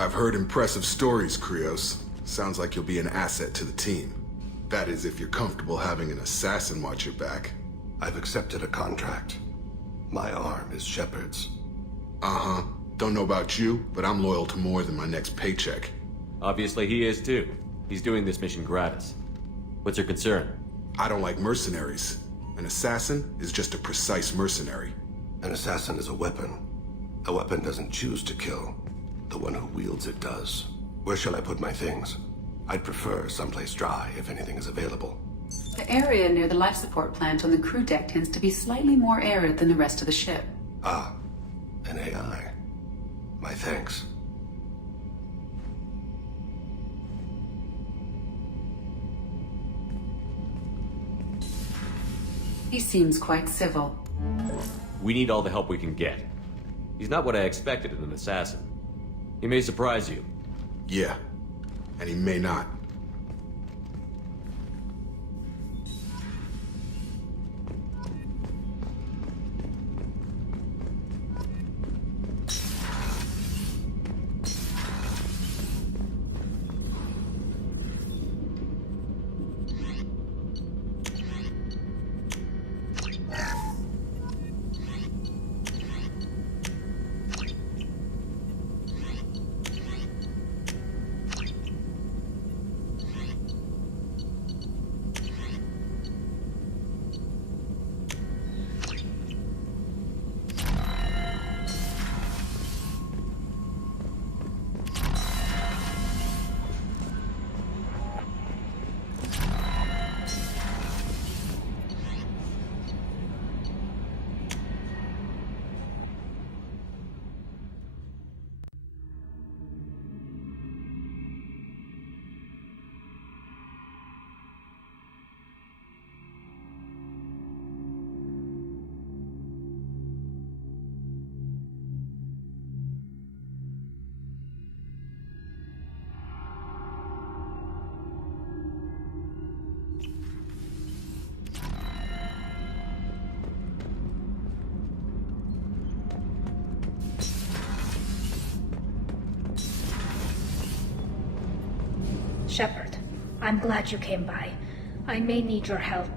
I've heard impressive stories, Krios. Sounds like you'll be an asset to the team. That is, if you're comfortable having an assassin watch your back. I've accepted a contract. My arm is Shepard's. Uh-huh. Don't know about you, but I'm loyal to more than my next paycheck. Obviously he is too. He's doing this mission gratis. What's your concern? I don't like mercenaries. An assassin is just a precise mercenary. An assassin is a weapon. A weapon doesn't choose to kill. The one who wields it does. Where shall I put my things? I'd prefer someplace dry if anything is available. The area near the life support plant on the crew deck tends to be slightly more arid than the rest of the ship. Ah, an AI. My thanks. He seems quite civil. We need all the help we can get. He's not what I expected in an assassin. He may surprise you. Yeah, and he may not. Shepard, I'm glad you came by. I may need your help.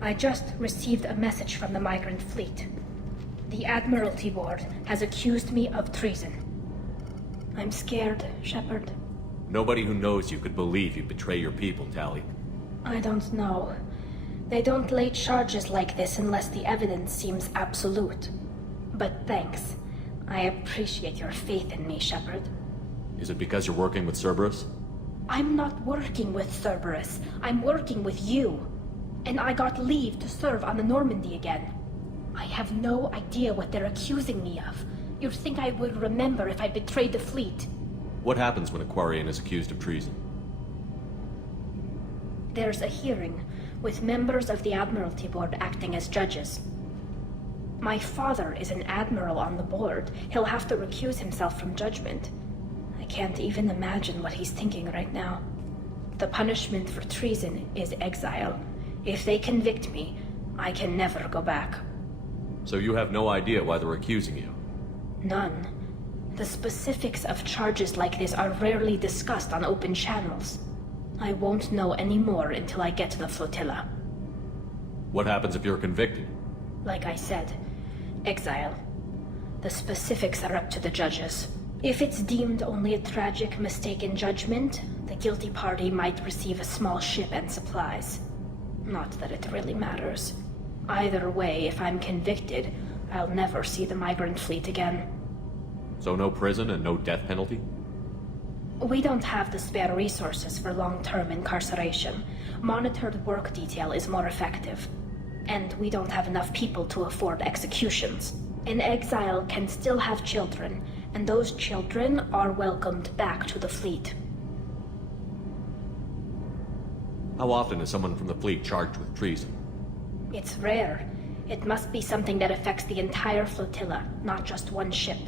I just received a message from the migrant fleet. The Admiralty Board has accused me of treason. I'm scared, Shepard. Nobody who knows you could believe you betray your people, Tali. I don't know. They don't lay charges like this unless the evidence seems absolute. But thanks. I appreciate your faith in me, Shepard. Is it because you're working with Cerberus? I'm not working with Cerberus. I'm working with you. And I got leave to serve on the Normandy again. I have no idea what they're accusing me of. You'd think I would remember if I betrayed the fleet. What happens when a Quarian is accused of treason? There's a hearing, with members of the Admiralty Board acting as judges. My father is an admiral on the board. He'll have to recuse himself from judgment. I can't even imagine what he's thinking right now. The punishment for treason is exile. If they convict me, I can never go back. So you have no idea why they're accusing you? None. The specifics of charges like this are rarely discussed on open channels. I won't know any more until I get to the flotilla. What happens if you're convicted? Like I said, exile. The specifics are up to the judges. If it's deemed only a tragic mistake in judgment, the guilty party might receive a small ship and supplies. Not that it really matters. Either way, if I'm convicted, I'll never see the migrant fleet again. So no prison and no death penalty? We don't have the spare resources for long-term incarceration. Monitored work detail is more effective. And we don't have enough people to afford executions. An exile can still have children, and those children are welcomed back to the fleet. How often is someone from the fleet charged with treason? It's rare. It must be something that affects the entire flotilla, not just one ship.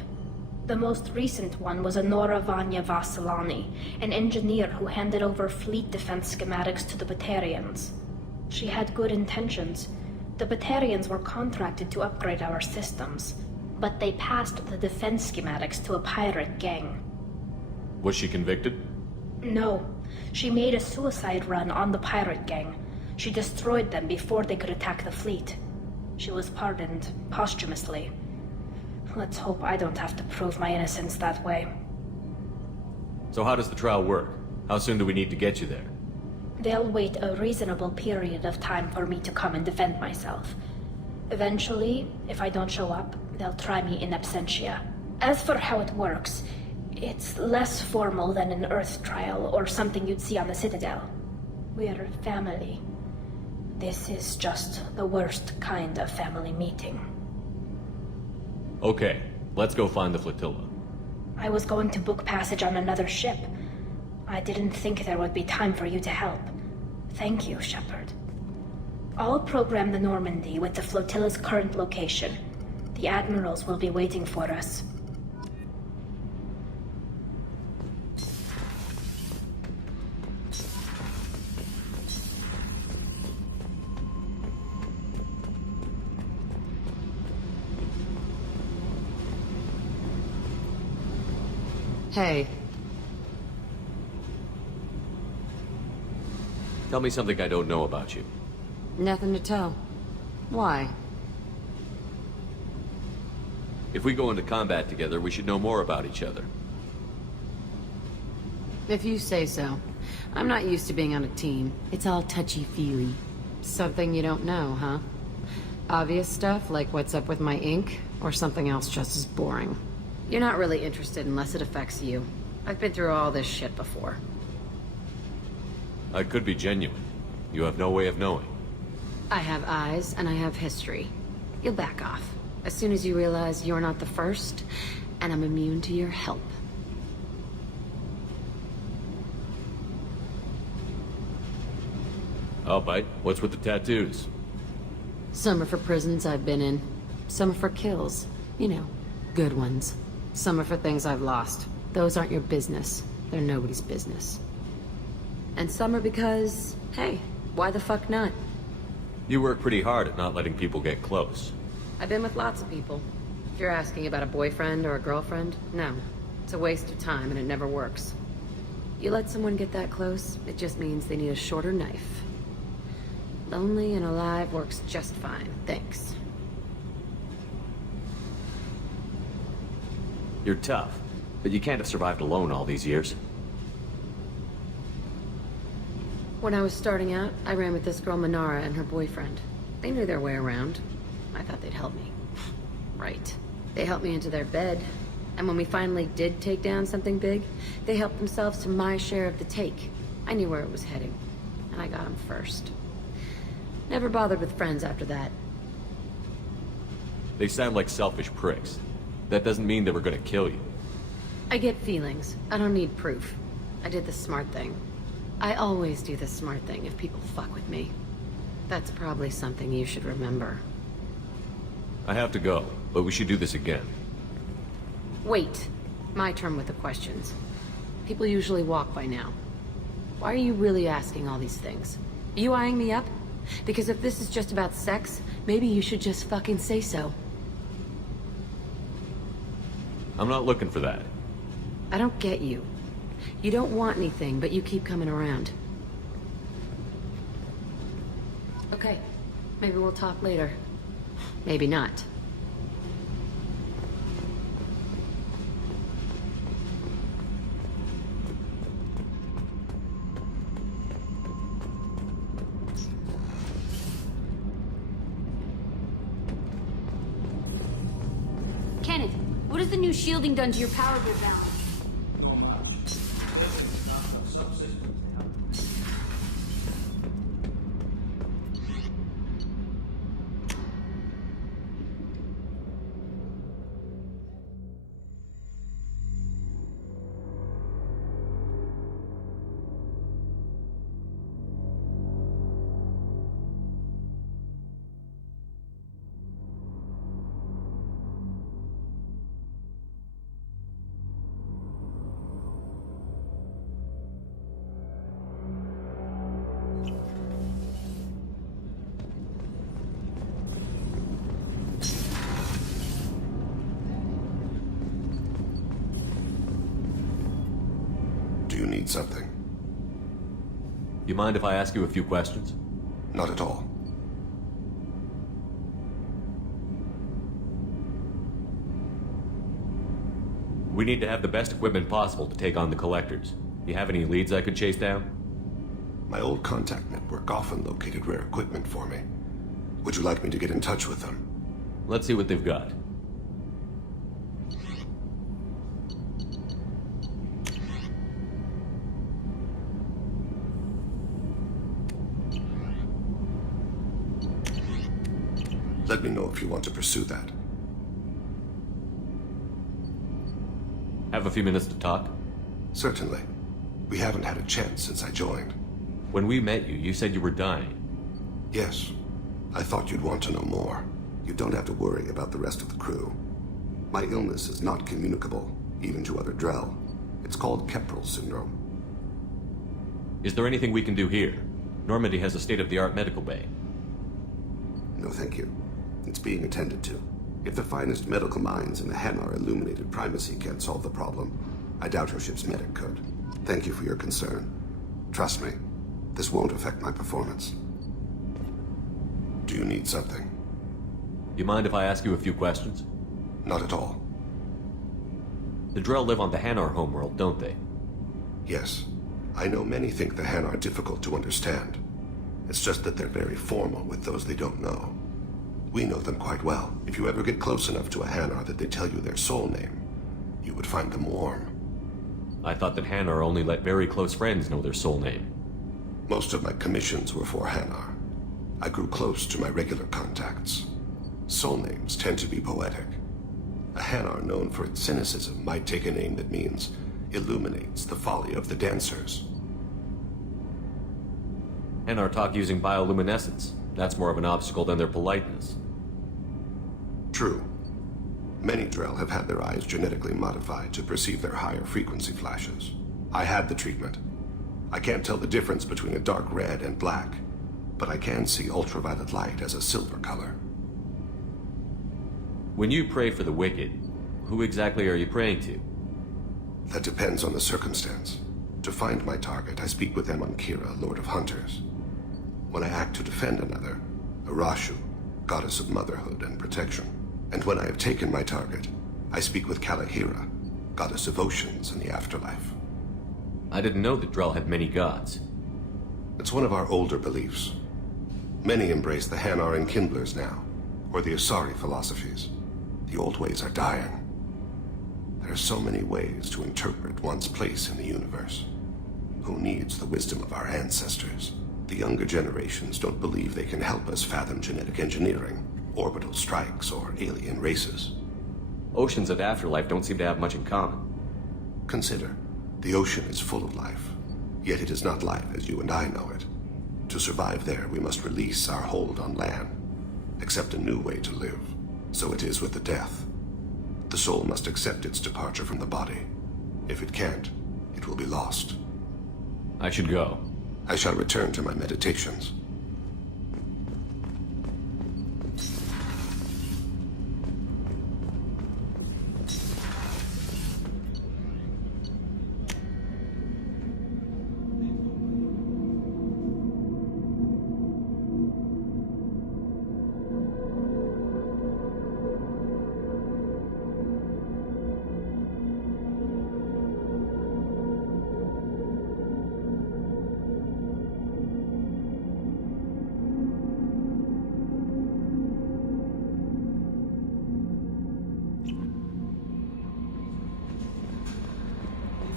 The most recent one was Honora Vanya Vassilani, an engineer who handed over fleet defense schematics to the Batarians. She had good intentions. The Batarians were contracted to upgrade our systems, but they passed the defense schematics to a pirate gang. Was she convicted? No. She made a suicide run on the pirate gang. She destroyed them before they could attack the fleet. She was pardoned posthumously. Let's hope I don't have to prove my innocence that way. So how does the trial work? How soon do we need to get you there? They'll wait a reasonable period of time for me to come and defend myself. Eventually, if I don't show up, they'll try me in absentia. As for how it works, it's less formal than an Earth trial or something you'd see on the Citadel. We're family. This is just the worst kind of family meeting. Okay, let's go find the flotilla. I was going to book passage on another ship. I didn't think there would be time for you to help. Thank you, Shepard. I'll program the Normandy with the flotilla's current location. The admirals will be waiting for us. Hey. Tell me something I don't know about you. Nothing to tell. Why? If we go into combat together, we should know more about each other. If you say so. I'm not used to being on a team. It's all touchy-feely. Something you don't know, huh? Obvious stuff, like what's up with my ink, or something else just as boring. You're not really interested unless it affects you. I've been through all this shit before. I could be genuine. You have no way of knowing. I have eyes, and I have history. You'll back off. As soon as you realize you're not the first, and I'm immune to your help. I'll bite. What's with the tattoos? Some are for prisons I've been in. Some are for kills. You know, good ones. Some are for things I've lost. Those aren't your business. They're nobody's business. And some are because, hey, why the fuck not? You work pretty hard at not letting people get close. I've been with lots of people. If you're asking about a boyfriend or a girlfriend, no. It's a waste of time and it never works. You let someone get that close, it just means they need a shorter knife. Lonely and alive works just fine, thanks. You're tough, but you can't have survived alone all these years. When I was starting out, I ran with this girl Manara and her boyfriend. They knew their way around. I thought they'd help me. Right. They helped me into their bed. And when we finally did take down something big, they helped themselves to my share of the take. I knew where it was heading. And I got them first. Never bothered with friends after that. They sound like selfish pricks. That doesn't mean they were gonna kill you. I get feelings. I don't need proof. I did the smart thing. I always do the smart thing if people fuck with me. That's probably something you should remember. I have to go, but we should do this again. Wait. My turn with the questions. People usually walk by now. Why are you really asking all these things? Are you eyeing me up? Because if this is just about sex, maybe you should just fucking say so. I'm not looking for that. I don't get you. You don't want anything, but you keep coming around. Okay, maybe we'll talk later. Maybe not. Kenneth, what has the new shielding done to your power grid balance? need something? You mind if I ask you a few questions? Not at all. We need to have the best equipment possible to take on the Collectors. You have any leads I could chase down? My old contact network often located rare equipment for me. Would you like me to get in touch with them? Let's see what they've got. Let me know if you want to pursue that. Have a few minutes to talk? Certainly. We haven't had a chance since I joined. When we met you, you said you were dying. Yes. I thought you'd want to know more. You don't have to worry about the rest of the crew. My illness is not communicable, even to other Drell. It's called Keprel syndrome. Is there anything we can do here? Normandy has a state-of-the-art medical bay. No, thank you. It's being attended to. If the finest medical minds in the Hanar illuminated primacy can't solve the problem, I doubt your ship's medic could. Thank you for your concern. Trust me, this won't affect my performance. Do you need something? You mind if I ask you a few questions? Not at all. The Drell live on the Hanar homeworld, don't they? Yes. I know many think the Hanar are difficult to understand. It's just that they're very formal with those they don't know. We know them quite well. If you ever get close enough to a Hanar that they tell you their soul name, you would find them warm. I thought that Hanar only let very close friends know their soul name. Most of my commissions were for Hanar. I grew close to my regular contacts. Soul names tend to be poetic. A Hanar known for its cynicism might take a name that means illuminates the folly of the dancers. Hanar talk using bioluminescence. That's more of an obstacle than their politeness. True. Many Drell have had their eyes genetically modified to perceive their higher frequency flashes. I had the treatment. I can't tell the difference between a dark red and black, but I can see ultraviolet light as a silver color. When you pray for the wicked, who exactly are you praying to? That depends on the circumstance. To find my target, I speak with Amankira, Lord of Hunters. When I act to defend another, Arashu, Goddess of Motherhood and Protection. And when I have taken my target, I speak with Kalahira, Goddess of Oceans and the Afterlife. I didn't know that Drell had many gods. It's one of our older beliefs. Many embrace the Hanar and Kindlers now, or the Asari philosophies. The old ways are dying. There are so many ways to interpret one's place in the universe. Who needs the wisdom of our ancestors? The younger generations don't believe they can help us fathom genetic engineering, orbital strikes, or alien races. Oceans and Afterlife don't seem to have much in common. Consider, the ocean is full of life, yet it is not life as you and I know it. To survive there, we must release our hold on land, accept a new way to live. So it is with the death. The soul must accept its departure from the body. If it can't, it will be lost. I should go. I shall return to my meditations.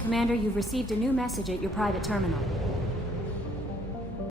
Commander, you've received a new message at your private terminal.